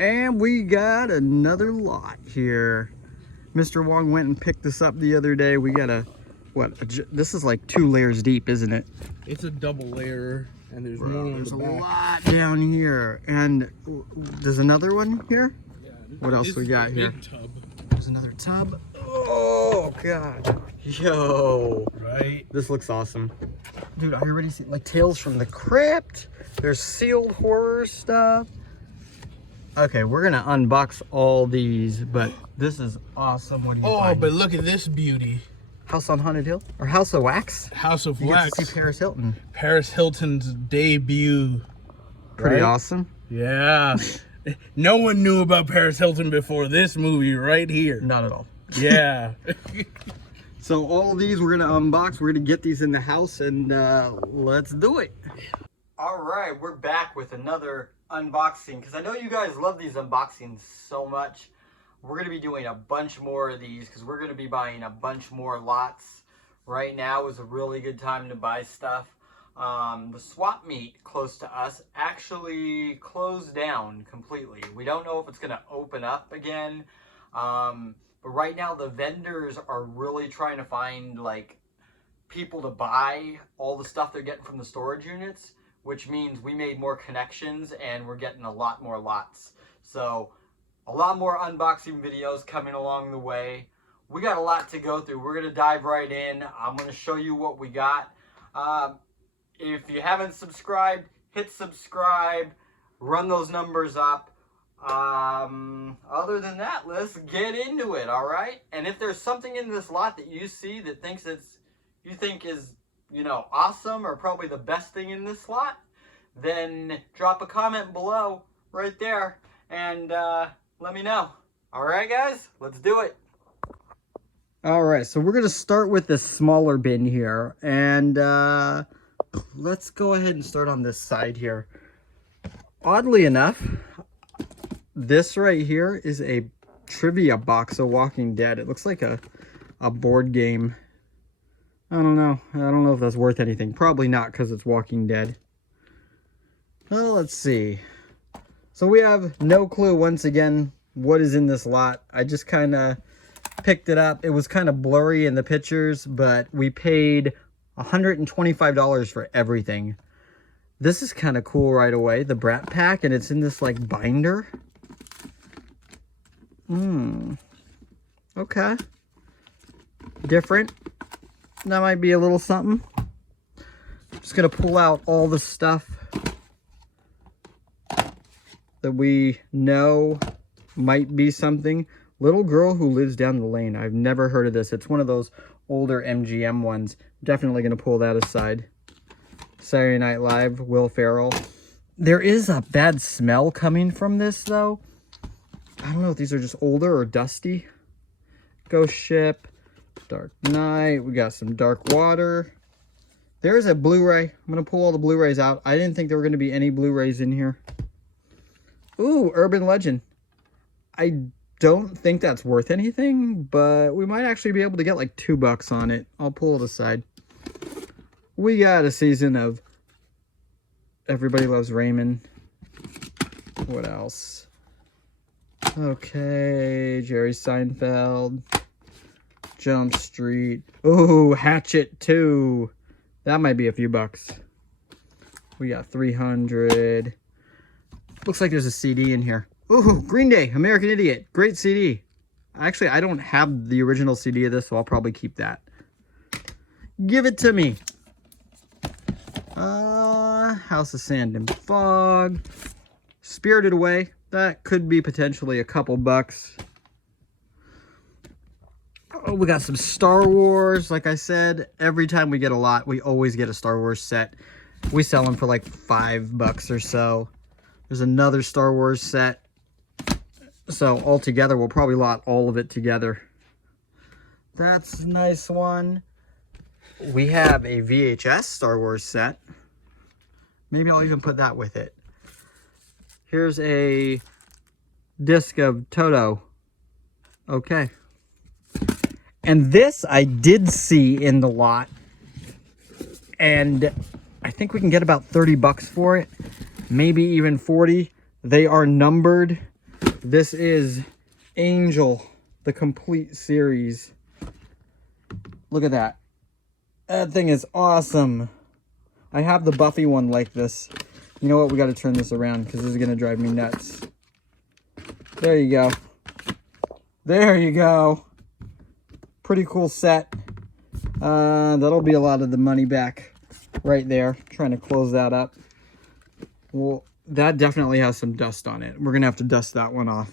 And we got another lot here. Mr. Wong went and picked this up the other day. We got this is like 2 layers deep, isn't it? It's a double layer, and there's more on the back. There's a lot down here. And there's another one here? Yeah, what else we got here? Tub. There's another tub. Oh, God. Yo. Right? This looks awesome. Dude, I already see like Tales from the Crypt. There's sealed horror stuff. Okay, we're gonna unbox all these, but this is awesome. What do you find? But look at this beauty. House on Haunted Hill? Or House of Wax? House of You Wax. get to see Paris Hilton. Paris Hilton's debut. Pretty Right? awesome. Yeah. No one knew about Paris Hilton before this movie right here. Not at all. Yeah. So all of these we're gonna unbox. We're gonna get these in the house and let's do it. All right, we're back with another unboxing because I know you guys love these unboxings so much. We're gonna be doing a bunch more of these because we're gonna be buying a bunch more lots. Right now is a really good time to buy stuff. The swap meet close to us actually closed down completely. We don't know if it's gonna open up again. But right now the vendors are really trying to find like people to buy all the stuff they're getting from the storage units, which means we made more connections and we're getting a lot more lots. So a lot more unboxing videos coming along the way. We got a lot to go through. We're gonna dive right in. I'm gonna show you what we got. If you haven't subscribed, hit subscribe, run those numbers up. Other than that, let's get into it, all right? And if there's something in this lot that you see that you think is, you know, awesome or probably the best thing in this lot, then drop a comment below right there and let me know. All right, guys, let's do it. All right, so we're going to start with this smaller bin here, and let's go ahead and start on this side here. Oddly enough, this right here is a trivia box of Walking Dead. It looks like a board game. I don't know. I don't know if that's worth anything. Probably not because it's Walking Dead. Well, let's see. So we have no clue, once again, what is in this lot. I just kind of picked it up. It was kind of blurry in the pictures, but we paid $125 for everything. This is kind of cool right away. The Brat Pack, and it's in this like binder. Okay. Different. That might be a little something. Just gonna pull out all the stuff that we know might be something. Little Girl Who Lives Down the Lane. I've never heard of this. It's one of those older MGM ones. Definitely gonna pull that aside. Saturday Night Live, Will Ferrell. There is a bad smell coming from this though. I don't know if these are just older or dusty. Ghost Ship, Dark Knight. We got some Dark Water. There's a Blu-ray. I'm going to pull all the Blu-rays out. I didn't think there were going to be any Blu-rays in here. Ooh, Urban Legend. I don't think that's worth anything, but we might actually be able to get like $2 on it. I'll pull it aside. We got a season of Everybody Loves Raymond. What else? Okay, Jerry Seinfeld. Jump Street. Ooh, Hatchet 2. That might be a few bucks. We got 300. Looks like there's a CD in here. Ooh, Green Day, American Idiot. Great CD. Actually, I don't have the original CD of this, so I'll probably keep that. Give it to me. House of Sand and Fog. Spirited Away. That could be potentially a couple bucks. Oh, we got some Star Wars. Like I said, every time we get a lot, we always get a Star Wars set. We sell them for like $5 or so. There's another Star Wars set. So altogether, we'll probably lot all of it together. That's a nice one. We have a VHS Star Wars set. Maybe I'll even put that with it. Here's a disc of Toto. Okay. And this I did see in the lot. And I think we can get about $30 for it. Maybe even 40. They are numbered. This is Angel, the complete series. Look at that. That thing is awesome. I have the Buffy one like this. You know what? We got to turn this around because this is going to drive me nuts. There you go. There you go. Pretty cool set. That'll be a lot of the money back right there. Trying to close that up. Well, that definitely has some dust on it. We're going to have to dust that one off.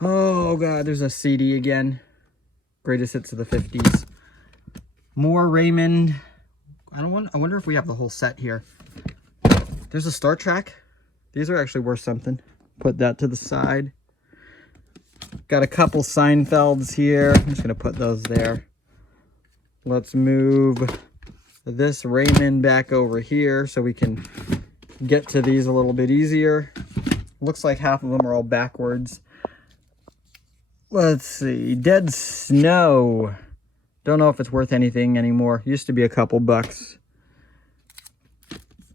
Oh, God. There's a CD again. Greatest hits of the 50s. More Raymond. I wonder if we have the whole set here. There's a Star Trek. These are actually worth something. Put that to the side. Got a couple Seinfelds here. I'm just going to put those there. Let's move this Raymond back over here so we can get to these a little bit easier. Looks like half of them are all backwards. Let's see. Dead Snow. Don't know if it's worth anything anymore. Used to be a couple bucks.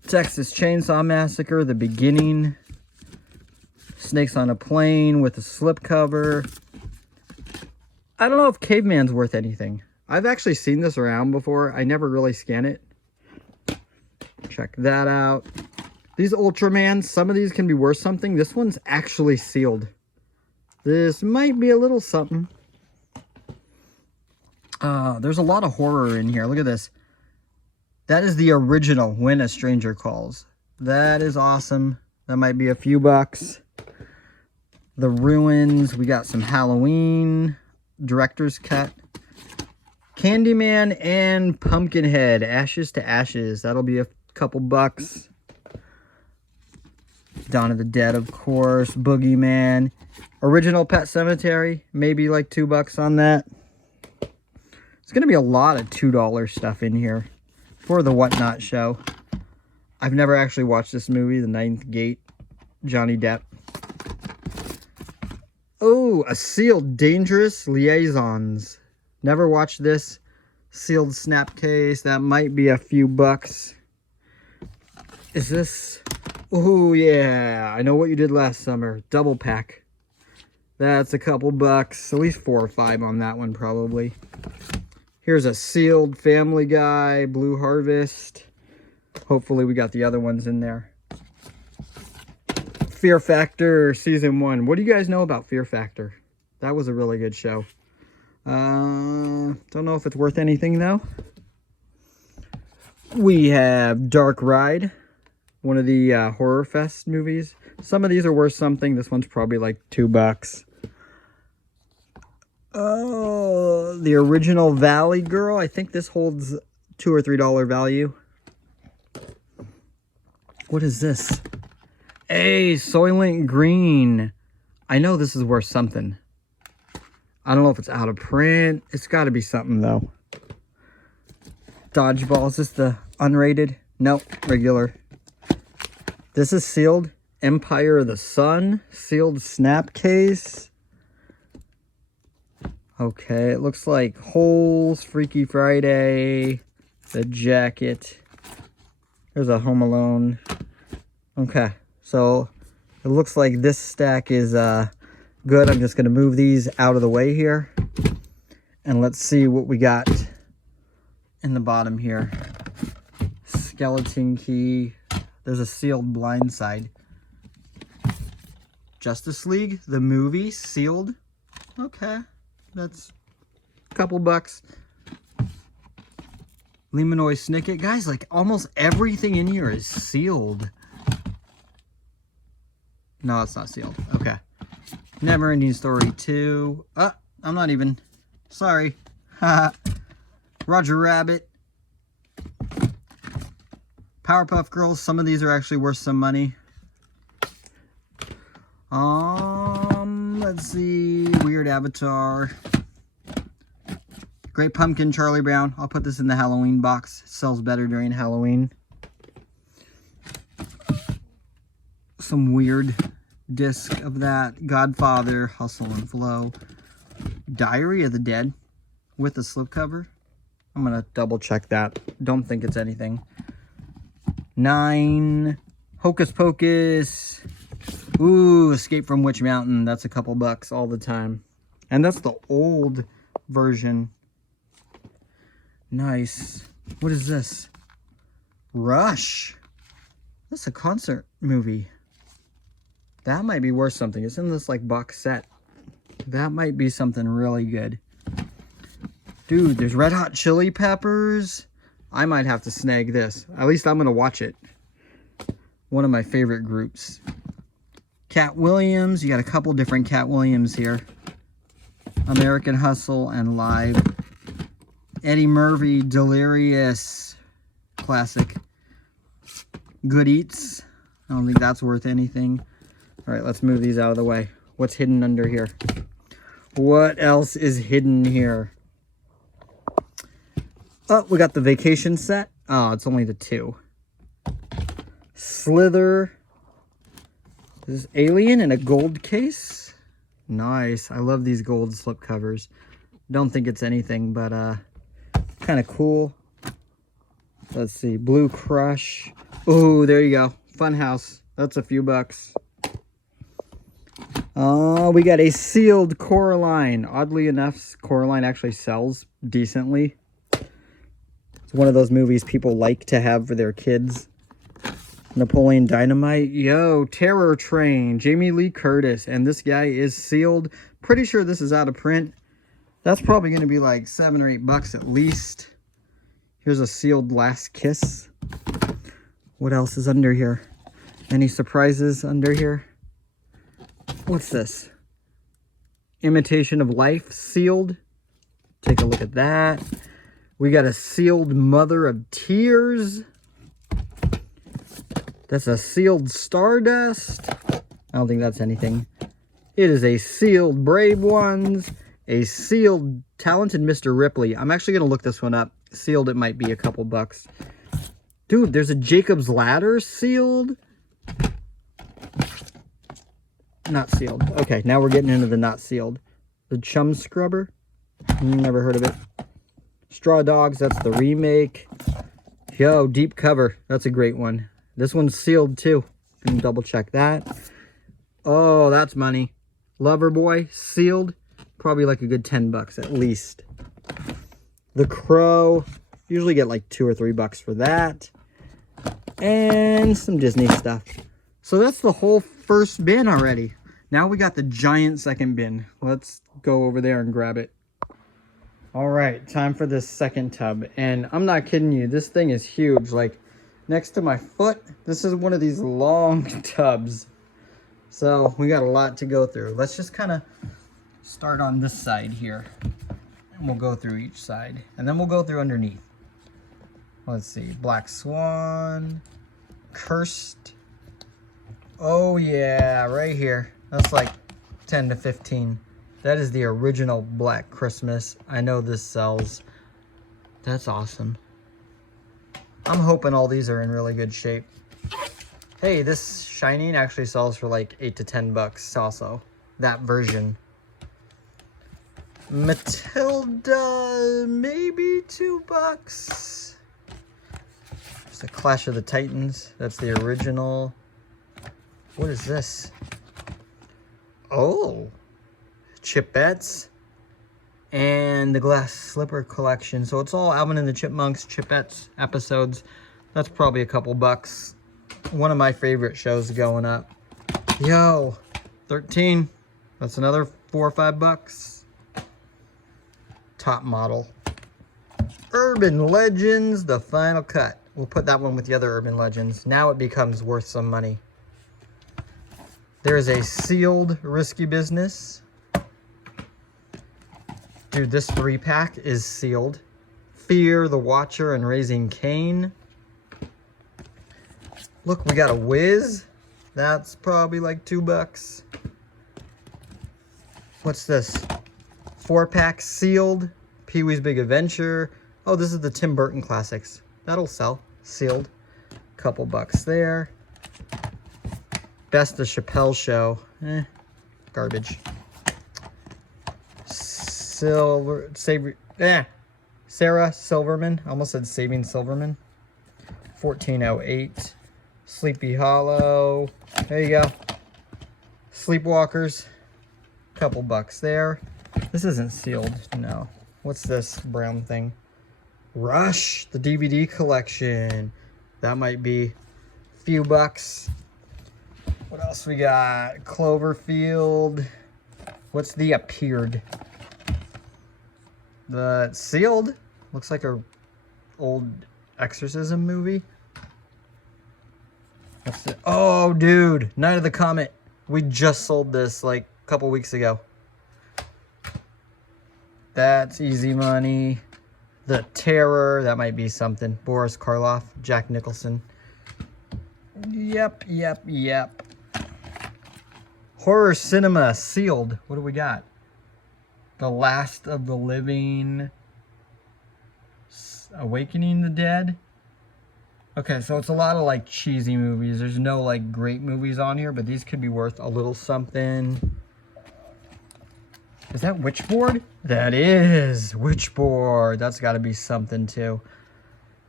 Texas Chainsaw Massacre, the beginning. Snakes on a Plane with a slipcover. I don't know if Caveman's worth anything. I've actually seen this around before. I never really scan it. Check that out. These Ultramans, some of these can be worth something. This one's actually sealed. This might be a little something. There's a lot of horror in here. Look at this. That is the original When a Stranger Calls. That is awesome. That might be a few bucks. The Ruins. We got some Halloween. Director's Cut. Candyman and Pumpkinhead. Ashes to Ashes. That'll be a couple bucks. Dawn of the Dead, of course. Boogeyman. Original Pet Cemetery. Maybe like $2 on that. It's going to be a lot of $2 stuff in here for the Whatnot show. I've never actually watched this movie, The Ninth Gate. Johnny Depp. Oh, a sealed Dangerous Liaisons. Never watched this. Sealed snap case. That might be a few bucks. Is this... Oh, yeah. I know what you did last summer. Double pack. That's a couple bucks. At least 4 or 5 on that one, probably. Here's a sealed Family Guy, Blue Harvest. Hopefully we got the other ones in there. Fear Factor Season 1. What do you guys know about Fear Factor? That was a really good show. Don't know if it's worth anything, though. We have Dark Ride. One of the Horror Fest movies. Some of these are worth something. This one's probably like $2. Oh, the original Valley Girl. I think this holds $2 or $3 value. What is this? Hey, Soylent Green. I know this is worth something. I don't know if it's out of print. It's got to be something, though. Dodgeball. Is this the unrated? Nope, regular. This is sealed. Empire of the Sun. Sealed snap case. Okay, it looks like Holes, Freaky Friday, the jacket. There's a Home Alone. Okay, so it looks like this stack is good. I'm just going to move these out of the way here. And let's see what we got in the bottom here. Skeleton Key. There's a sealed Blind Side. Justice League, the movie, sealed. Okay. That's a couple bucks. Lemanoy Snicket. Guys, like almost everything in here is sealed. No, it's not sealed. Okay. Never Ending Story 2. I'm not even. Sorry. Roger Rabbit. Powerpuff Girls. Some of these are actually worth some money. Let's see. Weird Avatar. Great Pumpkin, Charlie Brown. I'll put this in the Halloween box. It sells better during Halloween. Some weird disc of that. Godfather, Hustle and Flow. Diary of the Dead with a slipcover. I'm going to double check that. Don't think it's anything. 9. Hocus Pocus. Ooh, Escape from Witch Mountain. That's a couple bucks all the time. And that's the old version. Nice. What is this? Rush. That's a concert movie. That might be worth something. It's in this like box set. That might be something really good. Dude, there's Red Hot Chili Peppers. I might have to snag this. At least I'm going to watch it. One of my favorite groups. Cat Williams. You got a couple different Cat Williams here. American Hustle and Live. Eddie Murphy, Delirious. Classic. Good Eats. I don't think that's worth anything. All right, let's move these out of the way. What's hidden under here? What else is hidden here? Oh, we got the vacation set. Oh, it's only the 2. Slither. This is Alien in a gold case. Nice. I love these gold slip covers. Don't think it's anything, but kind of cool. Let's see. Blue Crush. Oh, there you go. Funhouse. That's a few bucks. We got a sealed Coraline. Oddly enough, Coraline actually sells decently. It's one of those movies people like to have for their kids. Napoleon Dynamite. Yo, Terror Train. Jamie Lee Curtis. And this guy is sealed. Pretty sure this is out of print. That's probably going to be like $7 or $8 at least. Here's a sealed Last Kiss. What else is under here? Any surprises under here? What's this? Imitation of Life, sealed. Take a look at that. We got a sealed Mother of Tears. That's a sealed Stardust. I don't think that's anything. It is a sealed Brave Ones. A sealed Talented Mr. Ripley. I'm actually going to look this one up. Sealed, it might be a couple bucks. Dude, there's a Jacob's Ladder sealed. Not sealed. Okay, now we're getting into the not sealed. The Chum Scrubber. Never heard of it. Straw Dogs, that's the remake. Yo, Deep Cover. That's a great one. This one's sealed too. Can double check that. Oh, that's money. Loverboy, sealed. Probably like a good 10 bucks at least. The Crow. Usually get like $2 or $3 for that. And some Disney stuff. So that's the whole first bin already. Now we got the giant second bin. Let's go over there and grab it. All right, time for this second tub. And I'm not kidding you, this thing is huge. Like next to my foot, this is one of these long tubs. So we got a lot to go through. Let's just kind of start on this side here. And we'll go through each side. And then we'll go through underneath. Let's see, Black Swan, Cursed. Oh yeah, right here. That's like 10 to 15. That is the original Black Christmas. I know this sells. That's awesome. I'm hoping all these are in really good shape. Hey, this Shining actually sells for like 8 to 10 bucks also. That version. Matilda, maybe $2. It's the Clash of the Titans. That's the original. What is this? Oh, Chipettes and the Glass Slipper collection. So it's all Alvin and the Chipmunks Chipettes episodes. That's probably a couple bucks. One of my favorite shows going up. Yo, 13. That's another $4 or $5. Top model. Urban Legends, the final cut. We'll put that one with the other Urban Legends. Now it becomes worth some money. There is a sealed Risky Business. Dude, this 3-pack is sealed. Fear, The Watcher, and Raising Cain. Look, we got a Wiz. That's probably like $2. What's this? 4-pack sealed. Pee-wee's Big Adventure. Oh, this is the Tim Burton classics. That'll sell. Sealed. Couple bucks there. Best of Chappelle Show. Garbage. Sarah Silverman. Almost said Saving Silverman. 1408. Sleepy Hollow. There you go. Sleepwalkers, couple bucks there. This isn't sealed, no. What's this brown thing? Rush, the DVD collection. That might be a few bucks. What else we got? Cloverfield. What's the appeared? The sealed. Looks like a old exorcism movie. What's it? Oh, dude. Night of the Comet. We just sold this like a couple weeks ago. That's easy money. The Terror. That might be something. Boris Karloff. Jack Nicholson. Yep. Horror cinema sealed. What do we got? The Last of the Living. Awakening the Dead. Okay, so it's a lot of like cheesy movies. There's no like great movies on here, but these could be worth a little something. Is that Witchboard? That is Witchboard. That's got to be something too.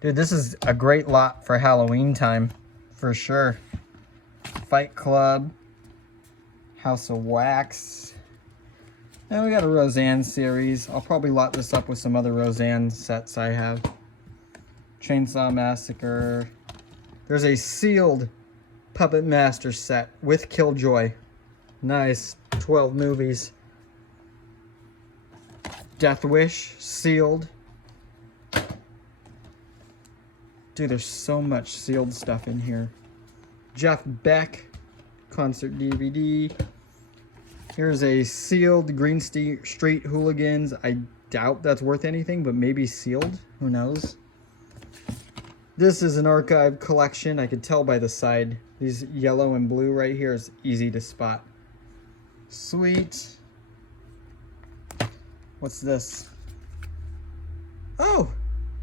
Dude, this is a great lot for Halloween time. For sure. Fight Club. House of Wax. And we got a Roseanne series. I'll probably lot this up with some other Roseanne sets I have. Chainsaw Massacre. There's a sealed Puppet Master set with Killjoy. Nice. 12 movies. Death Wish. Sealed. Dude, there's so much sealed stuff in here. Jeff Beck. Concert DVD. Here's a sealed Green Street Hooligans. I doubt that's worth anything, but maybe sealed. Who knows? This is an archive collection. I could tell by the side. These yellow and blue right here is easy to spot. Sweet. What's this? Oh!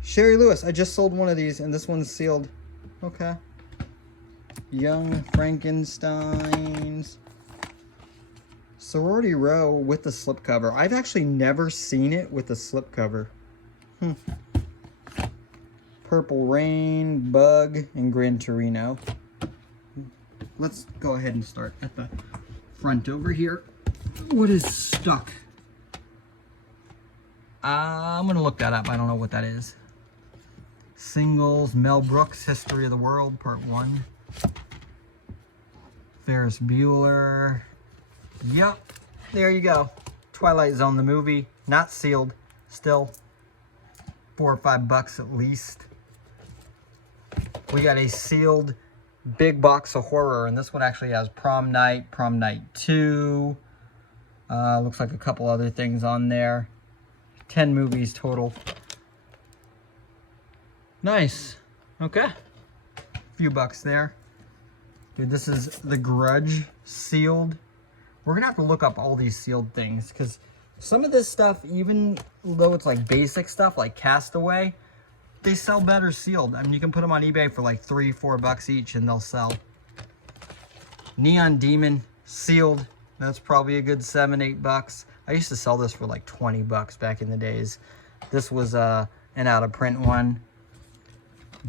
Sherry Lewis. I just sold one of these, and this one's sealed. Okay. Young Frankensteins. Sorority Row with the slipcover. I've actually never seen it with the slipcover. Purple Rain, Bug, and Gran Torino. Let's go ahead and start at the front over here. What is stuck? I'm going to look that up. I don't know what that is. Singles, Mel Brooks, History of the World, Part 1. Ferris Bueller. Yep, there you go. Twilight Zone, the movie. Not sealed. Still $4 or $5 at least. We got a sealed big box of horror, and this one actually has Prom Night 2. Looks like a couple other things on there. 10 movies total. Nice. Okay. A few bucks there. Dude, this is The Grudge sealed. We're gonna have to look up all these sealed things because some of this stuff, even though it's like basic stuff like Castaway, they sell better sealed. I mean, you can put them on eBay for like $3 or $4 each and they'll sell. Neon Demon sealed. That's probably a good $7 or $8. I used to sell this for like $20 back in the days. This was an out of print one.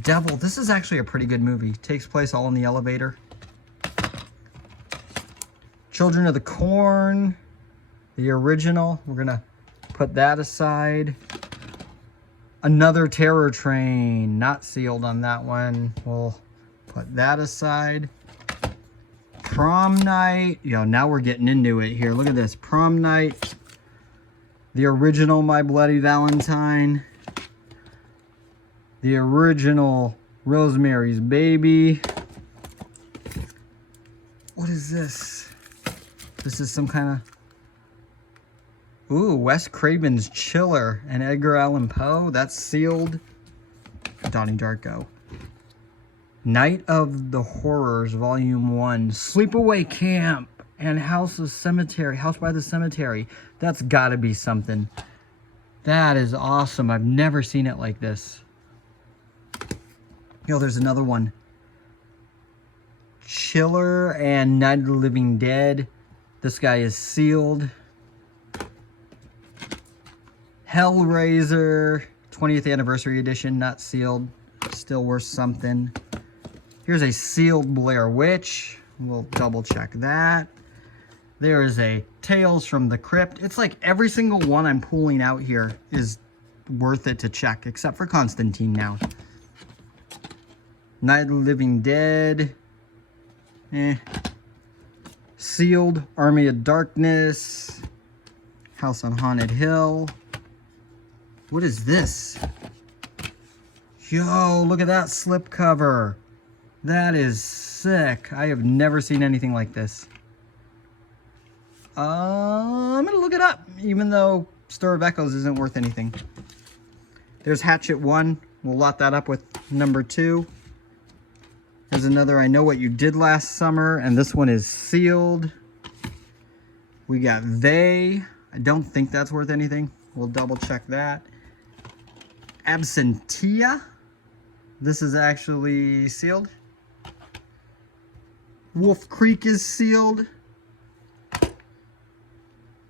Devil. This is actually a pretty good movie. Takes place all in the elevator. Children of the Corn, the original. We're gonna put that aside. Another Terror Train, not sealed on that one. We'll put that aside. Prom Night. Yo, now we're getting into it here. Look at this. Prom Night. The original My Bloody Valentine. The original Rosemary's Baby. What is this? This is some kind of... Ooh, Wes Craven's Chiller and Edgar Allan Poe. That's sealed. Donnie Darko. Night of the Horrors, Volume 1. Sleepaway Camp and House by the Cemetery. That's gotta be something. That is awesome. I've never seen it like this. Yo, there's another one. Chiller and Night of the Living Dead. This guy is sealed. Hellraiser, 20th Anniversary Edition, not sealed. Still worth something. Here's a sealed Blair Witch. We'll double check that. There is a Tales from the Crypt. It's like every single one I'm pulling out here is worth it to check, except for Constantine now. Night of the Living Dead. Sealed, Army of Darkness. House on Haunted Hill. What is this? Yo, look at that slipcover. That is sick. I have never seen anything like this. I'm gonna look it up, even though Stir of Echoes isn't worth anything. There's Hatchet 1. We'll lot that up with number 2. There's another I Know What You Did Last Summer, and this one is sealed. We got They. I don't think that's worth anything. We'll double check that. Absentia. This is actually sealed. Wolf Creek is sealed.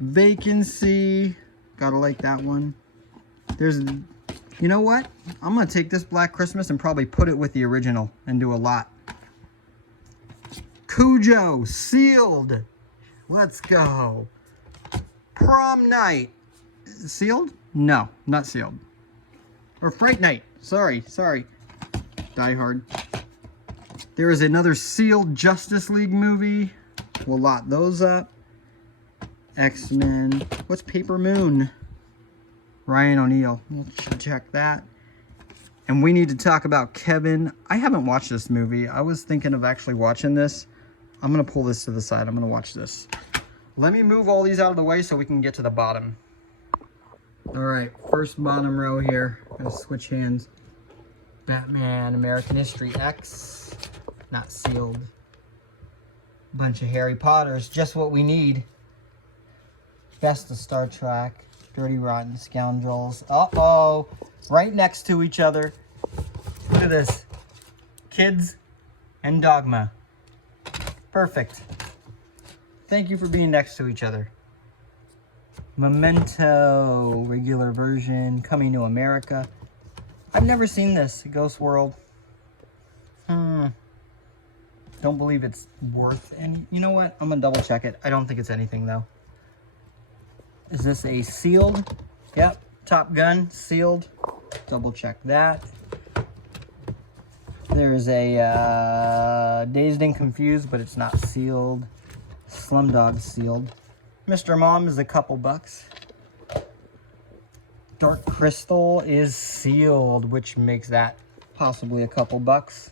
Vacancy. Gotta like that one. There's, you know what? I'm gonna take this Black Christmas and probably put it with the original and do a lot. Cujo, sealed. Let's go. Prom Night. Sealed? No, not sealed. Or Fright Night. Sorry. Die Hard. There is another sealed Justice League movie. We'll lot those up. X-Men. What's Paper Moon? Ryan O'Neal. We'll check that. And we need to talk about Kevin. I haven't watched this movie. I was thinking of actually watching this. I'm going to pull this to the side. I'm going to watch this. Let me move all these out of the way so we can get to the bottom. Alright, first bottom row here. I'm going to switch hands. Batman, American History X. Not sealed. Bunch of Harry Potters. Just what we need. Best of Star Trek. Dirty Rotten Scoundrels. Uh-oh. Right next to each other. Look at this. Kids and Dogma. Perfect. Thank you for being next to each other. Memento, regular version, Coming to America. I've never seen this, Ghost World. Don't believe it's worth any. You know what? I'm gonna double check it. I don't think it's anything though. Is this a sealed? Yep. Top Gun, sealed. Double check that. There's a Dazed and Confused, but it's not sealed. Slumdog sealed. Mr. Mom is a couple bucks. Dark Crystal is sealed, which makes that possibly a couple bucks.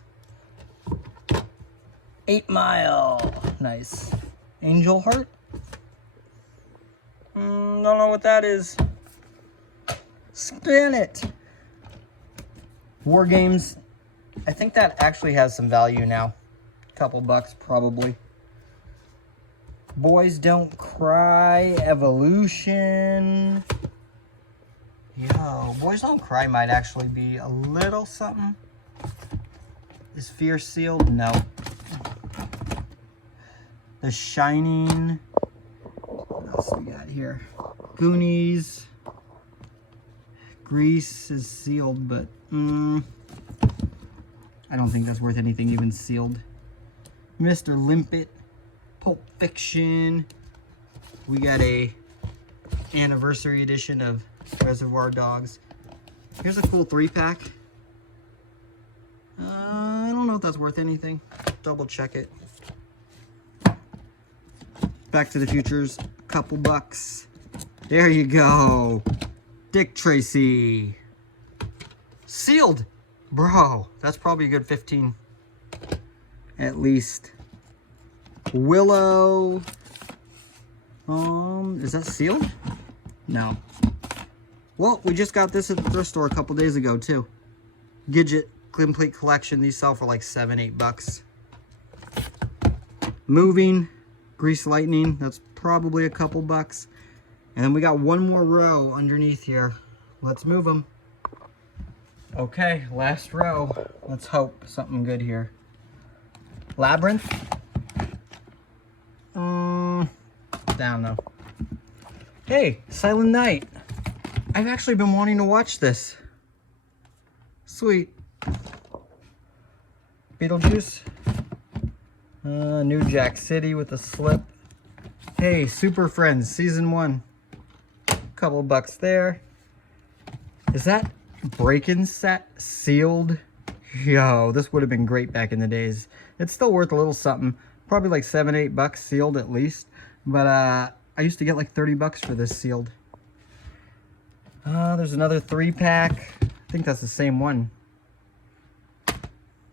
8 Mile. Nice. Angel Heart? Don't know what that is. Spin it. War Games. I think that actually has some value now. Couple bucks probably. Boys Don't Cry, Evolution. Yo, Boys Don't Cry might actually be a little something. Is Fear sealed? No. The Shining. What else we got here? Goonies. Grease is sealed, but I don't think that's worth anything even sealed. Mr. Limpet. Pulp Fiction. We got a anniversary edition of Reservoir Dogs. Here's a cool 3-pack. I don't know if that's worth anything. Double check it. Back to the Future's couple bucks. There you go. Dick Tracy. Sealed. Bro, that's probably a good 15. At least. Willow. Is that sealed? No. Well, we just got this at the thrift store a couple days ago too. Gidget complete collection. These sell for like $7-8 bucks. Moving. Grease Lightning. That's probably a couple bucks. And then we got one more row underneath here. Let's move them. Okay, last row. Let's hope something good here. Labyrinth. Down though. Hey, Silent Night. I've actually been wanting to watch this. Sweet. Beetlejuice. New Jack City with a slip. Hey, Super Friends, Season 1. Couple bucks there. Is that break-in set sealed? Yo, this would have been great back in the days. It's still worth a little something. Probably like $7-8 sealed at least. But I used to get like 30 bucks for this sealed. There's another 3-pack. I think that's the same one.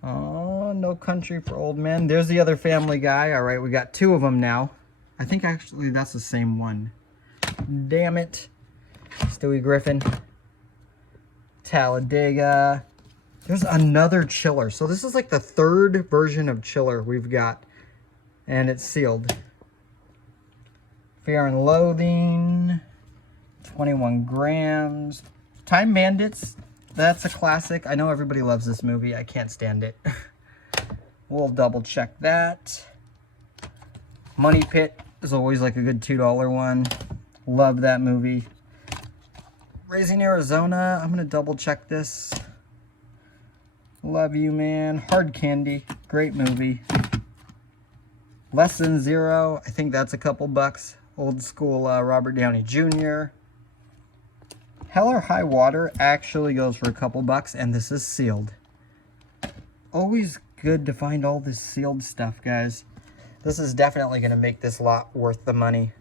Oh, No Country for Old Men. There's the other Family Guy. All right, we got 2 of them now. I think actually that's the same one. Damn it. Stewie Griffin. Talladega. There's another Chiller. So this is like the 3rd version of Chiller we've got. And it's sealed. Fear and Loathing. 21 grams. Time Bandits. That's a classic. I know everybody loves this movie. I can't stand it. We'll double check that. Money Pit is always like a good $2 one. Love that movie. Raising Arizona. I'm going to double check this. Love You Man. Hard Candy. Great movie. Less Than Zero. I think that's a couple bucks. Old school Robert Downey Jr. Hell or High Water actually goes for a couple bucks, and this is sealed. Always good to find all this sealed stuff, guys. This is definitely going to make this lot worth the money.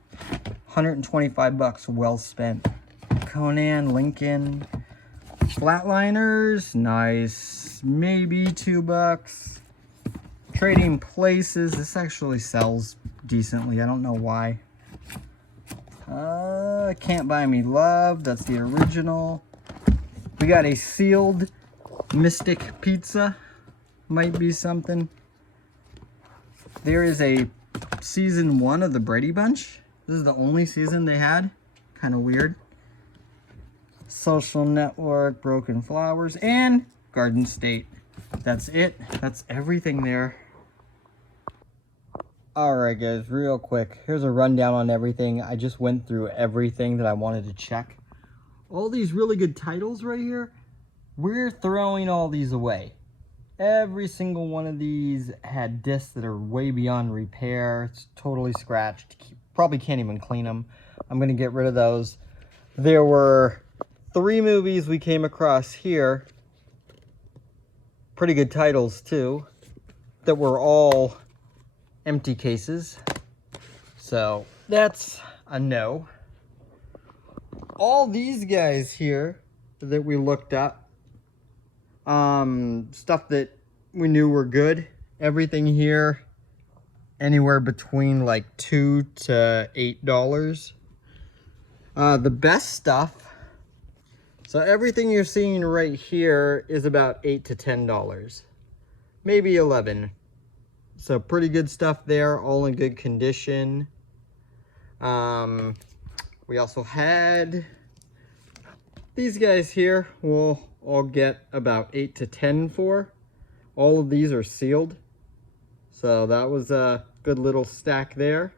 125 bucks, well spent. Conan, Lincoln, Flatliners, nice. Maybe $2. Trading Places, this actually sells decently. I don't know why. Can't Buy Me Love, that's the original. We got a sealed Mystic Pizza, might be something. There is a season 1 of the Brady Bunch. This is the only season they had. Kind of weird. Social Network, Broken Flowers, and Garden State. That's it. That's everything there. Alright guys, real quick. Here's a rundown on everything. I just went through everything that I wanted to check. All these really good titles right here, we're throwing all these away. Every single one of these had discs that are way beyond repair. It's totally scratched. Probably can't even clean them. I'm going to get rid of those. There were 3 movies we came across here. Pretty good titles too. That were all empty cases. So that's a no. All these guys here that we looked up. Stuff that we knew were good. Everything here anywhere between like $2 to $8. The best stuff, so everything you're seeing right here is about $8 to $10, maybe 11. So pretty good stuff there, all in good condition. We also had these guys here. We'll all get about 8 to 10 for. All of these are sealed. So that was a good little stack there.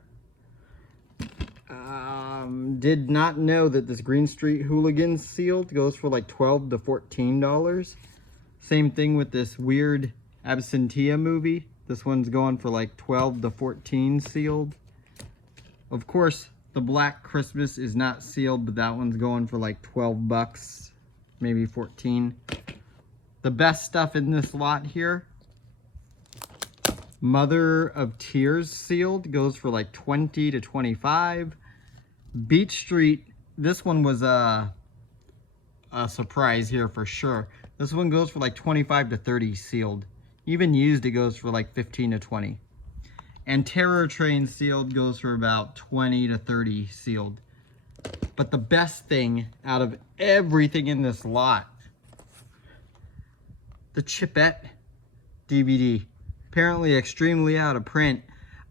Did not know that this Green Street Hooligans sealed goes for like $12 to $14. Same thing with this weird Absentia movie. This one's going for like 12 to 14 sealed. Of course, the Black Christmas is not sealed, but that one's going for like 12 bucks, maybe 14. The best stuff in this lot here, Mother of Tears sealed, goes for like 20 to 25. Beach Street, this one was a surprise here for sure. This one goes for like 25 to 30 sealed. Even used, it goes for like 15 to 20. And Terror Train sealed goes for about 20 to 30 sealed. But the best thing out of everything in this lot, the Chipette DVD. Apparently extremely out of print.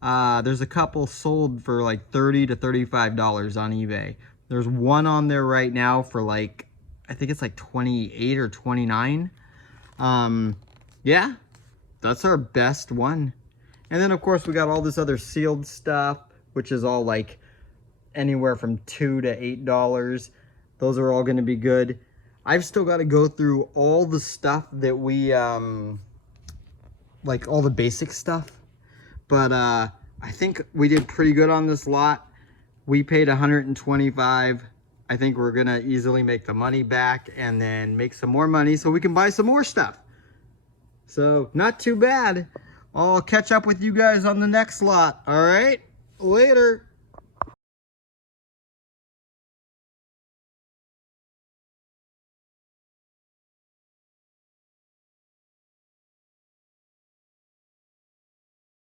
There's a couple sold for like $30 to $35 on eBay. There's one on there right now for like, I think it's like 28 or 29. Yeah, that's our best one. And then of course we got all this other sealed stuff, which is all like anywhere from $2 to $8. Those are all going to be good. I've still got to go through all the stuff that we, like all the basic stuff. But I think we did pretty good on this lot. We paid $125. I think we're gonna easily make the money back and then make some more money so we can buy some more stuff. So not too bad. I'll catch up with you guys on the next lot. All right, later.